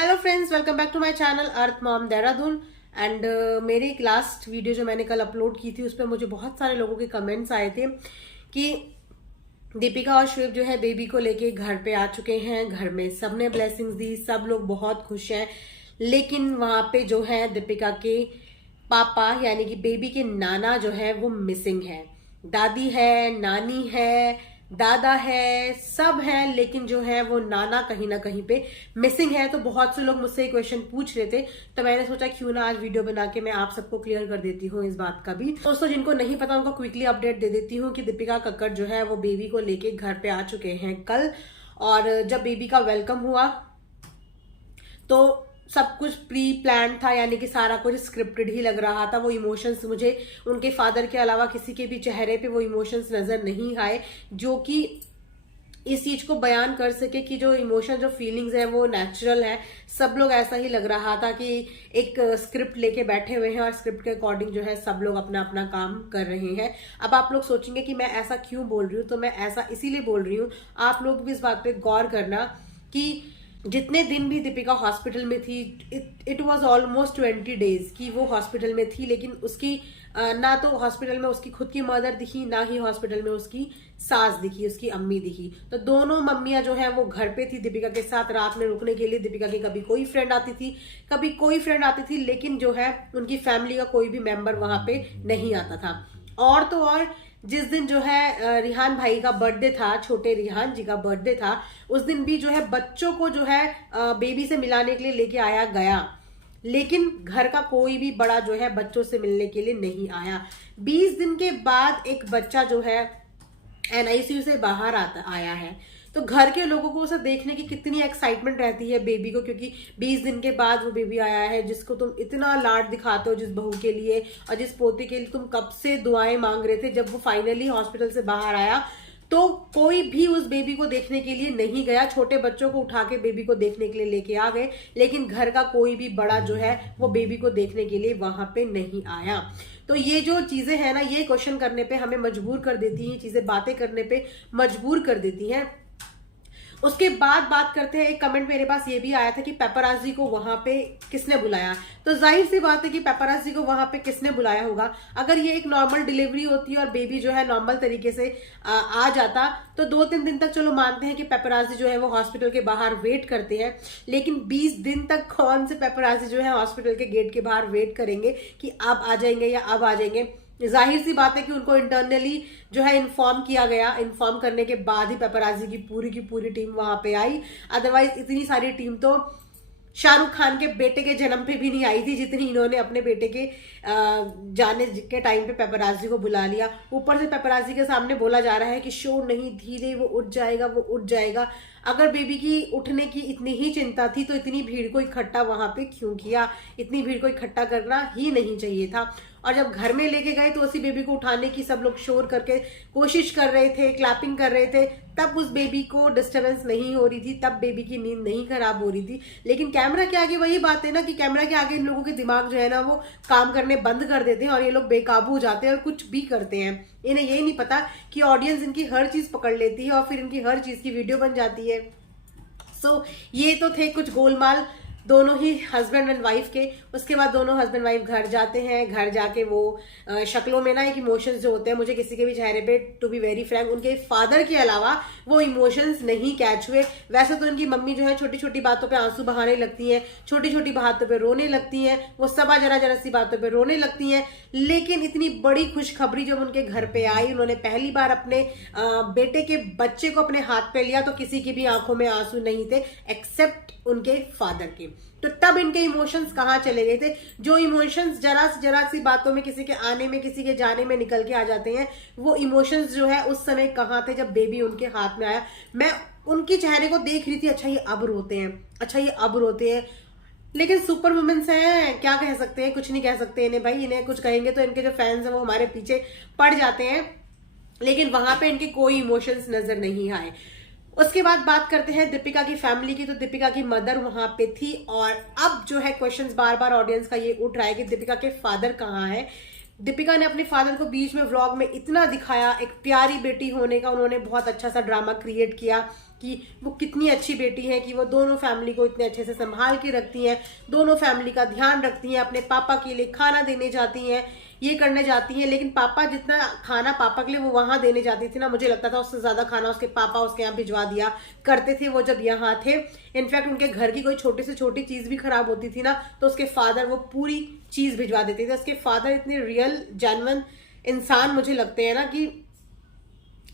Hello friends, welcome back to my channel earth mom Dehradun. And मेरी एक last video जो मैंने कल अपलोड की थी उस पर मुझे बहुत सारे लोगों के कमेंट्स आए थे कि दीपिका और श्वेब जो है बेबी को लेके घर पे आ चुके हैं। घर में सबने ब्लेसिंग्स दी, सब लोग बहुत खुश हैं। लेकिन वहां पे जो है दीपिका के पापा यानी कि बेबी के नाना जो है वो मिसिंग है। दादी है, नानी है, दादा है, सब है, लेकिन जो है वो नाना कहीं ना कहीं पे मिसिंग है। तो बहुत से लोग मुझसे क्वेश्चन पूछ रहे थे, तो मैंने सोचा क्यों ना आज वीडियो बना के मैं आप सबको क्लियर कर देती हूँ इस बात का भी। दोस्तों जिनको नहीं पता उनको क्विकली अपडेट दे देती हूँ कि दीपिका कक्कड़ जो है वो बेबी को लेके घर पे आ चुके हैं कल। और जब बेबी का वेलकम हुआ तो सब कुछ प्री प्लान था, यानी कि सारा कुछ स्क्रिप्टेड ही लग रहा था। वो इमोशंस मुझे उनके फादर के अलावा किसी के भी चेहरे पे वो इमोशंस नजर नहीं आए जो कि इस चीज को बयान कर सके कि जो इमोशन, जो फीलिंग्स है वो नेचुरल है। सब लोग ऐसा ही लग रहा था कि एक स्क्रिप्ट लेके बैठे हुए हैं और स्क्रिप्ट के अकॉर्डिंग जो है सब लोग अपना अपना काम कर रहे हैं। अब आप लोग सोचेंगे कि मैं ऐसा क्यों बोल रही हूँ, तो मैं ऐसा इसीलिए बोल रही हूँ। आप लोग भी इस बात पे गौर करना कि जितने दिन भी दीपिका हॉस्पिटल में थी, इट वॉज ऑलमोस्ट 20 डेज की वो हॉस्पिटल में थी, लेकिन उसकी ना तो हॉस्पिटल में उसकी खुद की मदर दिखी, ना ही हॉस्पिटल में उसकी सास दिखी, उसकी अम्मी दिखी। तो दोनों मम्मियां जो है वो घर पे थी दीपिका के साथ रात में रुकने के लिए। दीपिका की कभी कोई फ्रेंड आती थी, कभी कोई फ्रेंड आती थी, लेकिन जो है उनकी फैमिली का कोई भी मेंबर वहां पे नहीं आता था। और तो और जिस दिन जो है रिहान भाई का बर्थडे था, छोटे रिहान जी का बर्थडे था, उस दिन भी जो है बच्चों को जो है बेबी से मिलाने के लिए लेके आया गया, लेकिन घर का कोई भी बड़ा जो है बच्चों से मिलने के लिए नहीं आया। 20 दिन के बाद एक बच्चा जो है एनआईसीयू से बाहर आया है। तो घर के लोगों को उसे देखने की कितनी एक्साइटमेंट रहती है बेबी को, क्योंकि 20 दिन के बाद वो बेबी आया है जिसको तुम इतना लाड दिखाते हो, जिस बहू के लिए और जिस पोते के लिए तुम कब से दुआएं मांग रहे थे। जब वो फाइनली हॉस्पिटल से बाहर आया तो कोई भी उस बेबी को देखने के लिए नहीं गया। छोटे बच्चों को उठा के बेबी को देखने के लिए लेके आ गए, लेकिन घर का कोई भी बड़ा जो है वो बेबी को देखने के लिए वहां पे नहीं आया। तो ये जो चीजें हैं ना, ये क्वेश्चन करने पे हमें मजबूर कर देती हैं, चीजें बातें करने पे मजबूर कर देती हैं। उसके बाद बात करते हैं, एक कमेंट मेरे पास ये भी आया था कि पेपराजी को वहां पे किसने बुलाया। तो जाहिर सी बात है कि पेपराजी को वहां पे किसने बुलाया होगा। अगर ये एक नॉर्मल डिलीवरी होती और बेबी जो है नॉर्मल तरीके से आ जाता तो 2-3 दिन तक चलो मानते हैं कि पेपराजी जो है वो हॉस्पिटल के बाहर वेट करते हैं, लेकिन 20 दिन तक कौन से पेपराजी जो है हॉस्पिटल के गेट के बाहर वेट करेंगे कि अब आ जाएंगे या अब आ जाएंगे। जाहिर सी बात है कि उनको इंटरनली जो है इन्फॉर्म किया गया, इन्फॉर्म करने के बाद ही पेपराजी की पूरी टीम वहां पे आई। अदरवाइज इतनी सारी टीम तो शाहरुख खान के बेटे के जन्म पे भी नहीं आई थी जितनी इन्होंने अपने बेटे के जाने के टाइम पे पेपराजी को बुला लिया। ऊपर से पेपराजी के सामने बोला जा रहा है कि शोर नहीं, धीरे, वो उठ जाएगा, वो उठ जाएगा। अगर बेबी की उठने की इतनी ही चिंता थी तो इतनी भीड़ को इकट्ठा वहां पे क्यों किया? इतनी भीड़ को इकट्ठा करना ही नहीं चाहिए था। और जब घर में लेके गए तो उसी बेबी को उठाने की सब लोग शोर करके कोशिश कर रहे थे, क्लैपिंग कर रहे थे, तब उस बेबी को डिस्टरबेंस नहीं हो रही थी, तब बेबी की नींद नहीं खराब हो रही थी। लेकिन कैमरा के आगे वही बात है ना कि कैमरा के आगे इन लोगों के दिमाग जो है ना वो काम करने बंद कर देते हैं और ये लोग बेकाबू हो जाते हैं और कुछ भी करते हैं। इन्हें यही नहीं पता कि ऑडियंस इनकी हर चीज पकड़ लेती है और फिर इनकी हर चीज की वीडियो बन जाती है। सो ये तो थे कुछ गोलमाल दोनों ही हस्बैंड एंड वाइफ के। उसके बाद दोनों हस्बैंड वाइफ घर जाते हैं। घर जाके वो शक्लों में ना एक इमोशंस जो होते हैं, मुझे किसी के भी चेहरे पे टू बी वेरी फ्रैंक उनके फादर के अलावा वो इमोशंस नहीं कैच हुए। वैसे तो उनकी मम्मी जो है छोटी छोटी बातों पे आंसू बहाने लगती हैं, छोटी छोटी बातों पे रोने लगती हैं, वो सबा जरा जरा सी बातों पे रोने लगती हैं। लेकिन इतनी बड़ी खुशखबरी जब उनके घर पे आई, उन्होंने पहली बार अपने बेटे के बच्चे को अपने हाथ पे लिया तो किसी की भी आंखों में आंसू नहीं थे एक्सेप्ट उनके फादर के। तो तब इनके इमोशंस कहाँ चले गए थे? जो इमोशंस जरा सी बातों में, किसी के आने में, किसी के जाने में निकल के आ जाते हैं, वो इमोशंस जो है उस समय कहाँ थे जब बेबी उनके हाथ में आया। मैं उनके चेहरे को देख रही थी, अच्छा ये अब रोते हैं, अच्छा ये अब रोते हैं। लेकिन सुपर वुमेन्स हैं, क्या कह सकते हैं? कुछ नहीं कह सकते इन्हें भाई। इन्हें कुछ कहेंगे तो इनके जो फैंस हैं वो हमारे पीछे पड़ जाते हैं। लेकिन वहां पे इनके कोई इमोशंस नजर नहीं आए। उसके बाद बात करते हैं दीपिका की फैमिली की। तो दीपिका की मदर वहां पे थी और अब जो है क्वेश्चंस बार बार ऑडियंस का ये उठ रहा है कि दीपिका के फादर कहाँ है। दीपिका ने अपने फादर को बीच में व्लॉग में इतना दिखाया, एक प्यारी बेटी होने का उन्होंने बहुत अच्छा सा ड्रामा क्रिएट किया कि वो कितनी अच्छी बेटी है, कि वो दोनों फैमिली को इतने अच्छे से संभाल के रखती हैं, दोनों फैमिली का ध्यान रखती हैं, अपने पापा के लिए खाना देने जाती हैं, ये करने जाती हैं। लेकिन पापा जितना खाना पापा के लिए वो वहां देने जाती थी ना, मुझे लगता था उससे ज्यादा खाना उसके पापा उसके यहाँ भिजवा दिया करते थे वो जब यहाँ थे। इनफैक्ट उनके घर की कोई छोटी से छोटी चीज भी खराब होती थी ना, तो उसके फादर वो पूरी चीज भिजवा देते थे। उसके फादर इतने रियल जेन्युइन इंसान मुझे लगते हैं ना, कि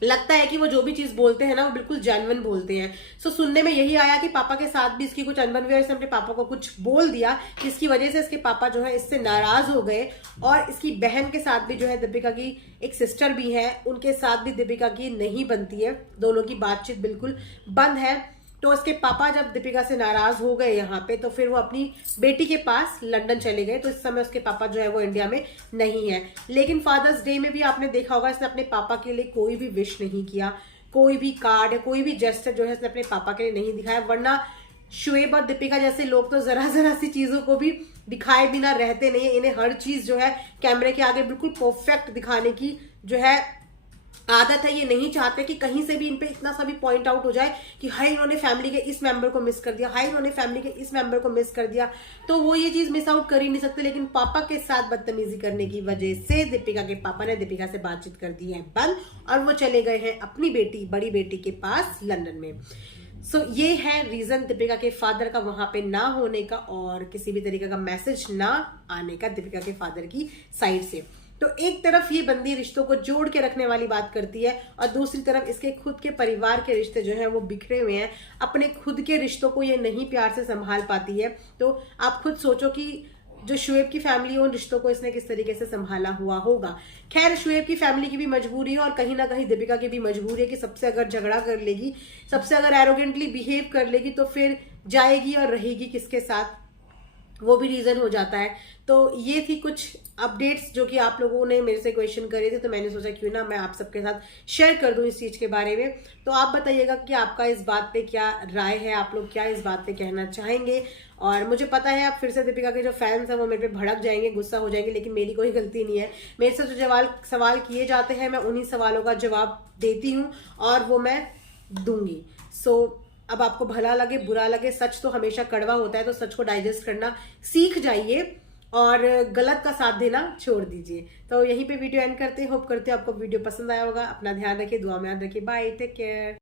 लगता है कि वो जो भी चीज बोलते हैं ना वो बिल्कुल जेन्युइन बोलते हैं। सो सुनने में यही आया कि पापा के साथ भी इसकी कुछ अनबन हुई और इसने अपने पापा को कुछ बोल दिया, जिसकी वजह से इसके पापा जो है इससे नाराज हो गए। और इसकी बहन के साथ भी जो है, दीपिका की एक सिस्टर भी है, उनके साथ भी दीपिका की नहीं बनती है, दोनों की बातचीत बिल्कुल बंद है। तो उसके पापा जब दीपिका से नाराज हो गए यहाँ पे, तो फिर वो अपनी बेटी के पास लंदन चले गए। तो इस समय उसके पापा जो है वो इंडिया में नहीं है। लेकिन फादर्स डे में भी आपने देखा होगा, इसने अपने पापा के लिए कोई भी विश नहीं किया, कोई भी कार्ड या कोई भी जेस्चर जो है इसने अपने पापा के लिए नहीं दिखाया। वरना शुएब और दीपिका जैसे लोग तो जरा जरा सी चीजों को भी दिखाए बिना रहते नहीं है। इन्हें हर चीज जो है कैमरे के आगे बिल्कुल परफेक्ट दिखाने की जो है आदत है। ये नहीं चाहते कि कहीं से भी इन पे इतना सा भी पॉइंट आउट हो जाए कि हाय इन्होंने फैमिली के इस मेंबर को मिस कर दिया, हाय इन्होंने फैमिली के इस मेंबर को मिस कर दिया। तो वो ये चीज मिस आउट कर ही नहीं सकते। लेकिन पापा के साथ बदतमीजी करने की वजह से दीपिका के पापा ने दीपिका से बातचीत कर दी है बंद, और वो चले गए हैं अपनी बेटी, बड़ी बेटी के पास लंदन में। सो ये है रीजन दीपिका के फादर का वहां पे ना होने का, और किसी भी तरीके का मैसेज ना आने का दीपिका के फादर की साइड से। तो एक तरफ ये बंदी रिश्तों को जोड़ के रखने वाली बात करती है, और दूसरी तरफ इसके खुद के परिवार के रिश्ते जो हैं वो बिखरे हुए हैं। अपने खुद के रिश्तों को ये नहीं प्यार से संभाल पाती है। तो आप खुद सोचो कि जो शुएब की फैमिली है उन रिश्तों को इसने किस तरीके से संभाला हुआ होगा। खैर, शुएब की फैमिली की भी मजबूरी है, और कहीं ना कहीं दीपिका की भी मजबूरी है कि सबसे अगर झगड़ा कर लेगी, सबसे अगर एरोगेंटली बिहेव कर लेगी, तो फिर जाएगी और रहेगी किसके साथ, वो भी रीजन हो जाता है। तो ये थी कुछ अपडेट्स जो कि आप लोगों ने मेरे से क्वेश्चन करे थे, तो मैंने सोचा क्यों ना मैं आप सबके साथ शेयर कर दूं इस चीज के बारे में। तो आप बताइएगा कि आपका इस बात पे क्या राय है, आप लोग क्या इस बात पे कहना चाहेंगे। और मुझे पता है आप फिर से दीपिका के जो फैंस हैं वो मेरे पे भड़क जाएंगे, गुस्सा हो जाएंगे, लेकिन मेरी कोई गलती नहीं है। मेरे से जो सवाल किए जाते हैं मैं उन्हीं सवालों का जवाब देती हूँ, और वो मैं दूंगी। सो अब आपको भला लगे बुरा लगे, सच तो हमेशा कड़वा होता है, तो सच को डाइजेस्ट करना सीख जाइए और गलत का साथ देना छोड़ दीजिए। तो यहीं पे वीडियो एंड करते हैं। होप करते हैं आपको वीडियो पसंद आया होगा। अपना ध्यान रखिए, दुआ में याद रखिए। Bye, take care.